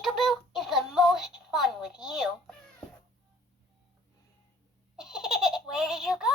Peekaboo is the most fun with you. Where did you go?